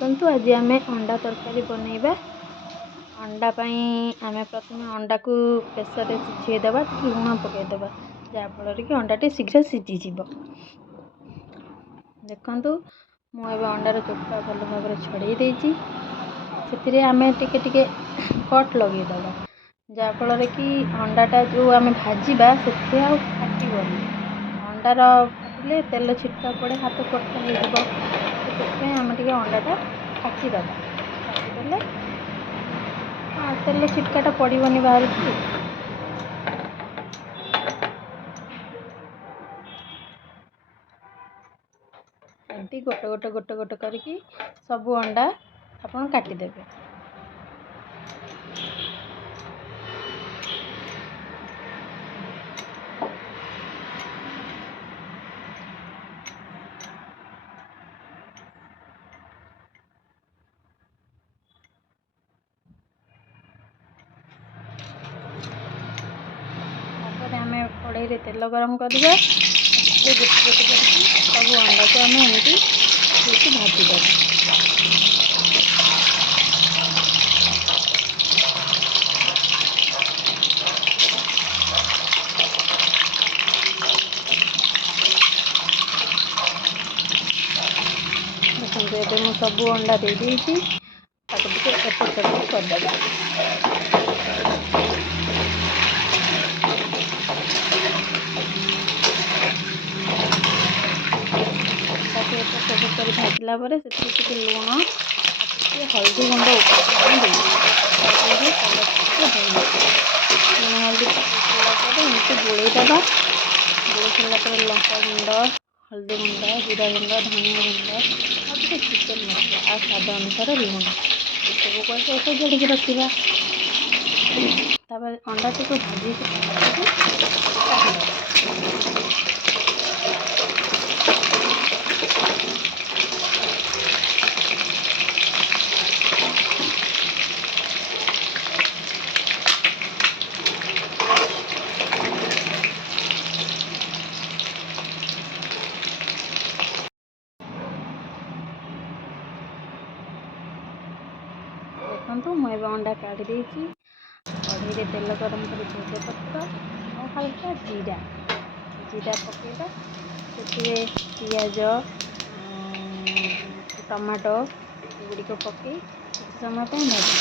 आसतु आज आम अंडा तरकारी बनैबा। अंडा पाई आम प्रथम अंडा को प्रेसर सिझेदेवा लुण पकईदेवा जहाँफल कि अंडाटी शीघ्र सीझीज। देखु मुझे अंडार चोपा भल भाव छड़े देती से आम टे कट लगेदेवा जहाँफल कि अंडाटा जो आम भाजवा से फाटबनी। अंडार फाटिले तेल छिटका पड़े हाथ कटा हो आम टे अंडाटा काटिदेवा। काटिदेले तेल छिटकाटा पड़बनी बाहर की। एमती गोटे गोटे गोटे गोटे करके सबू अंडा आपन काटिदेवे। आम कड़ाई रे तेल गरम करवा गोटे गोटे करके सब अंडा को आम एमती भाजीदेवा। देखते एवं मुझे सबू अंडा दे देती एपट सेपट करदेवा। एपट सेपट कर भाजला लुण हल्दी गुंड लुण हल्दी पकड़ एमती गोलैदेवा। गोल सारापर लंका गुंड हल्दी गुंड जीरा गुंड धनिया गुंड और चिकेन मसला और स्वाद अनुसार लुण सब को जोड़िक रखा। अंडा टी को भाजी देखु मुझे अंडा काढ़ी देती कढ़ई तेल गरम कर तेजपत्र और हल्का जीरा जीरा पकेबा से पियाज टमाटो एगुड़िक पकई किसी समय भाजी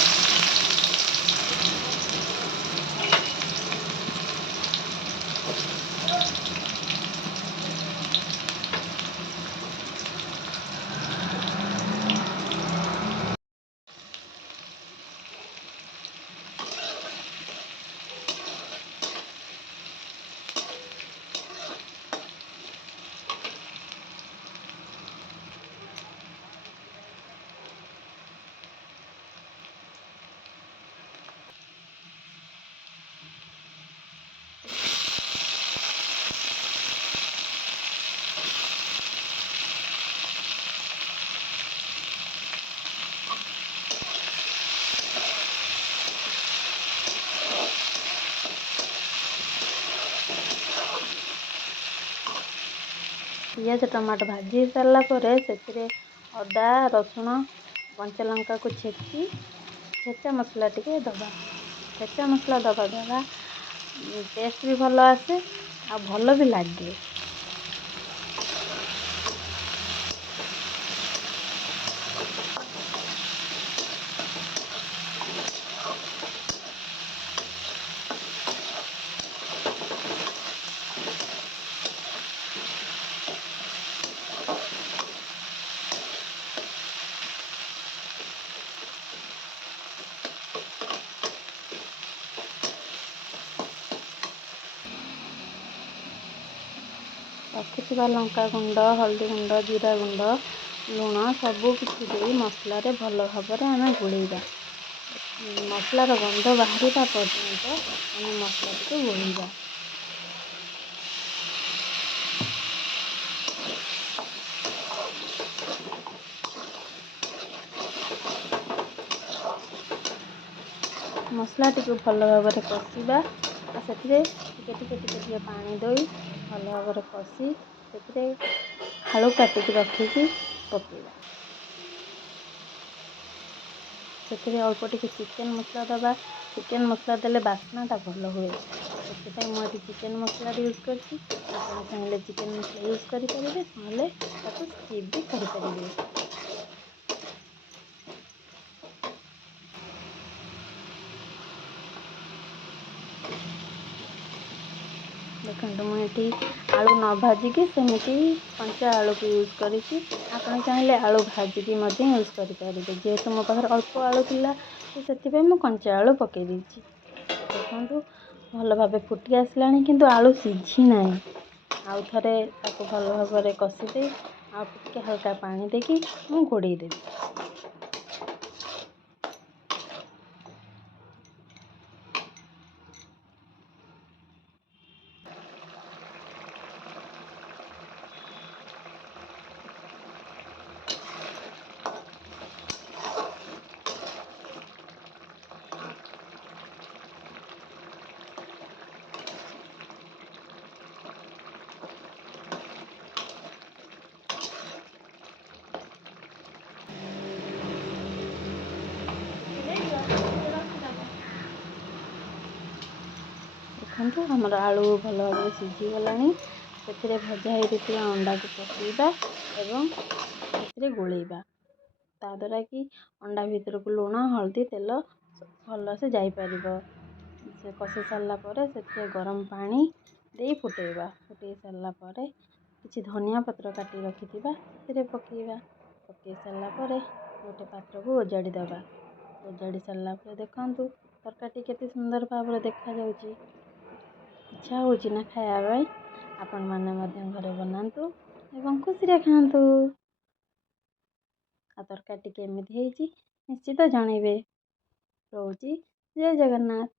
पियाज टमाटो भाजी सारा से अदा रसुण कंचा लंका को छेचा मसला टे दबा। छेचा मसला दबा द्वारा टेस्ट भी भल आसे आ भल भी लगे। रखिथिबा लंका गुंड हल्दी गुंड जीरा गुंड लुण सबू किसी दे मसला भल भाव आम गोलैबा। मसलार गंध बाहर पर्यंत आम मसला टी गोलैबा। मसला टी भल भाव कषा से पानी दई भल भाव कषि से आलू काटिक रखिकी पकेबा। ସେଥିରେ ଅଳ୍ପ ଟିକେ ଚିକେନ୍ ମସଲା ଦେବା। ଚିକେନ୍ ମସଲା ଦେଲେ ବାସ୍ନାଟା ଭଲ ହୁଏ। ସେଥିପାଇଁ ମୁଁ ଆଜି ଚିକେନ୍ ମସଲାଟି ୟୁଜ୍ କରିଛି। ଆପଣ ଚାହିଁଲେ ଚିକେନ୍ ମସଲା ୟୁଜ୍ କରିପାରିବେ, ନହେଲେ ତାକୁ ସ୍କିପ୍ ବି କରିପାରିବେ। ଦେଖନ୍ତୁ ମୁଁ ଏଠି ଆଳୁ ନ ଭାଜିକି ସେମିତି କଞ୍ଚା ଆଳୁକୁ ୟୁଜ୍ କରିଛି। ଆପଣ ଚାହିଁଲେ ଆଳୁ ଭାଜିକି ମଧ୍ୟ ୟୁଜ୍ କରିପାରିବେ। ଯେହେତୁ ମୋ ପାଖରେ ଅଳ୍ପ ଆଳୁ ଥିଲା ତ ସେଥିପାଇଁ ମୁଁ କଞ୍ଚା ଆଳୁ ପକାଇ ଦେଇଛି। ଦେଖନ୍ତୁ ଭଲ ଭାବେ ଫୁଟି ଆସିଲାଣି, କିନ୍ତୁ ଆଳୁ ସିଝି ନାହିଁ। ଆଉ ଥରେ ତାକୁ ଭଲ ଭାବରେ କଷି ଦେଇ ଆଉ ଟିକେ ହାଲକା ପାଣି ଦେଇକି ମୁଁ ଘୋଡ଼େଇ ଦେବି। ଦେଖନ୍ତୁ ଆମର ଆଳୁ ଭଲ ଭାବରେ ସିଝିଗଲାଣି। ସେଥିରେ ଭଜା ହେଇଥିବା ଅଣ୍ଡାକୁ ପକାଇବା ଏବଂ ସେଥିରେ ଗୋଳେଇବା। ତା ଦ୍ୱାରା କି ଅଣ୍ଡା ଭିତରକୁ ଲୁଣ, ହଳଦୀ, ତେଲ ଭଲସେ ଯାଇପାରିବ। ସେ କଷି ସାରିଲା ପରେ ସେଥିରେ ଗରମ ପାଣି ଦେଇ ଫୁଟାଇବା। ଫୁଟାଇ ସାରିଲା ପରେ କିଛି ଧନିଆ ପତ୍ର କାଟି ରଖିଥିବା ସେଥିରେ ପକାଇବା। ପକାଇ ସାରିଲା ପରେ ଗୋଟେ ପାତ୍ରକୁ ଓଜାଡ଼ି ଦେବା। ଓଜାଡ଼ି ସାରିଲା ପରେ ଦେଖନ୍ତୁ ତରକାରୀଟି କେତେ ସୁନ୍ଦର ଭାବରେ ଦେଖାଯାଉଛି। ଇଚ୍ଛା ହେଉଛି ନା ଖାଇବା ପାଇଁ? ଆପଣମାନେ ମଧ୍ୟ ଘରେ ବନାନ୍ତୁ ଏବଂ ଖୁସିରେ ଖାଆନ୍ତୁ। ଆଉ ତରକାରୀଟି କେମିତି ହେଇଛି ନିଶ୍ଚିତ ଜଣାଇବେ। ରହୁଛି। ଜୟ ଜଗନ୍ନାଥ।